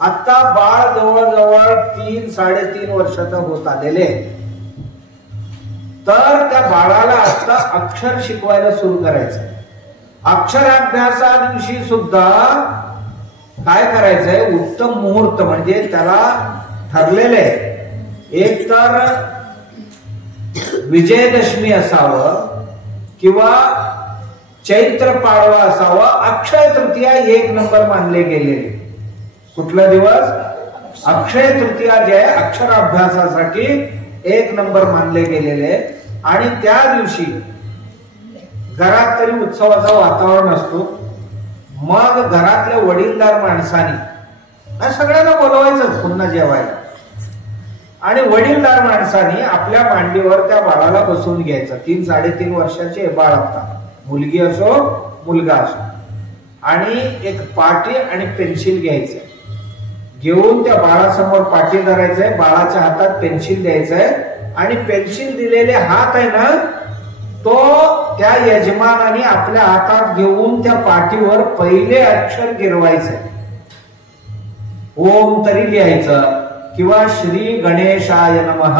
आता बाळ जवळजवळ 3-3.5 वर्षाचा होत आलेले, तर त्या बाळाला आता अक्षर शिकवायला सुरू करायचं. अक्षराभ्यासा दिवशी सुद्धा काय करायचंय, उत्तम मुहूर्त म्हणजे त्याला ठरलेले, एक तर विजयदशमी असावं किंवा चैत्र पाडवा असावा, अक्षय तृतीया 1 नंबर मानले गेलेले. कुठला दिवस? अक्षय तृतीया जे अक्षराभ्यासासाठी 1 नंबर मानले गेलेले. आणि त्या दिवशी घरात तरी उत्सवाचं वातावरण असतो. मग घरातल्या वडीलधार माणसांनी सगळ्यांना बोलवायचं पुन्हा जेवायला, आणि वडीलधार माणसांनी आपल्या मांडीवर त्या बाळाला बसवून घ्यायचं. 3-3.5 वर्षाचे बाळ, आता मुलगी असो मुलगा असो, आणि एक पाटी आणि पेन्सिल घ्यायचं. घेऊन त्या बाळासमोर पाटी धरायचंय, बाळाच्या हातात पेन्सिल द्यायचंय, आणि पेन्सिल दिलेले हात आहे ना, तो त्या यजमानाने आपल्या हातात घेऊन त्या पाटीवर पहिले अक्षर गिरवायचे. ओम तरी लिहायचं, किंवा श्री गणेशाय नमः,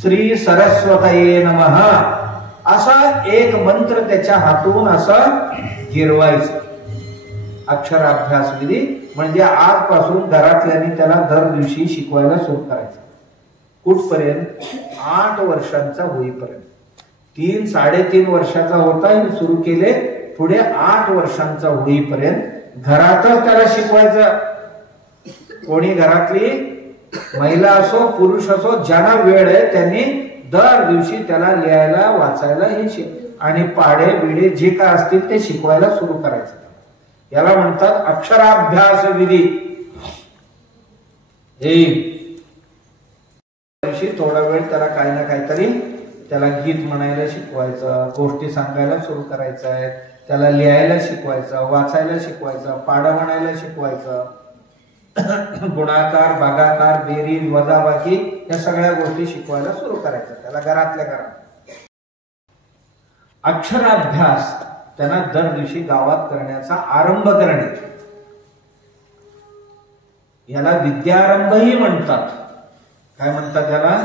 श्री सरस्वतये नमः, असा एक मंत्र त्याच्या हातून असं गिरवायचं. अक्षराभ्यास विधी म्हणजे आजपासून घरातल्यांनी त्याला दर दिवशी शिकवायला सुरू करायचं. कुठपर्यंत? 8 वर्षांचा होईपर्यंत. 3-3.5 वर्षाचा होता सुरू केले, पुढे 8 वर्षांचा होईपर्यंत घरातच त्याला शिकवायचं. कोणी घरातली महिला असो पुरुष असो, ज्यांना वेळ आहे त्यांनी दर दिवशी त्याला लिहायला वाचायला हे आणि पाढे बिडे जे काय असतील ते शिकवायला सुरू करायचं. याला म्हणतात अक्षराभ्यास विधी. थोडा वेळ त्याला काही ना काहीतरी त्याला गीत म्हणायला शिकवायचं, गोष्टी सांगायला सुरू करायचं, त्याला लिहायला शिकवायचं, वाचायला शिकवायचं, पाढा म्हणायला शिकवायचं, गुणाकार भागाकार बेरीज वजाबाकी या सगळ्या गोष्टी शिकवायला सुरू करायचं त्याला घरातल्या घरात. अक्षराभ्यास त्यांना दर दिवशी गावात करण्याचा आरंभ करणे, याला विद्यारंभही म्हणतात. काय म्हणतात याला?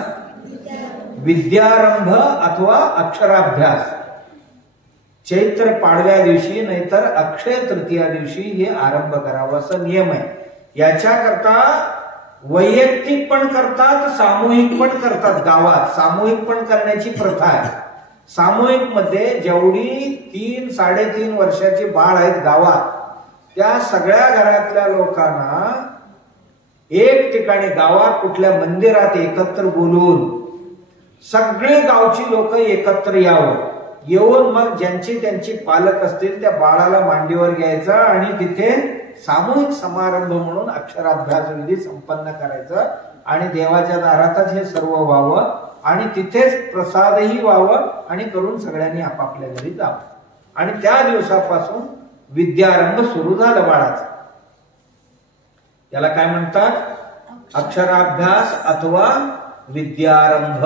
विद्यारंभ अथवा अक्षराभ्यास. चैत्र पाडव्या दिवशी नाहीतर अक्षय तृतीया दिवशी हे आरंभ करावा असा नियम आहे. याच्याकरता वैयक्तिक पण करतात, सामूहिक पण करतात. गावात सामूहिक पण करण्याची प्रथा आहे. सामूहिक मध्ये जेवढी 3-3.5 वर्षाची बाळ आहेत गावात, त्या सगळ्या घरातल्या लोकांना एक ठिकाणी गावात कुठल्या मंदिरात एकत्र बोलवून सगळे गावची लोक एकत्र यावं. येऊन मग ज्यांची त्यांची पालक असतील त्या बाळाला मांडीवर घ्यायचं आणि तिथे सामूहिक समारंभ म्हणून अक्षराभ्यास विधी संपन्न करायचं. आणि देवाच्या दारातच हे सर्व व्हावं आणि तिथेच प्रसादही व्हावं आणि करून सगळ्यांनी आपापल्या घरी जावं. आणि त्या दिवसापासून विद्यारंभ सुरू झालं बाळाचा. याला काय म्हणतात? अक्षराभ्यास अथवा विद्यारंभ.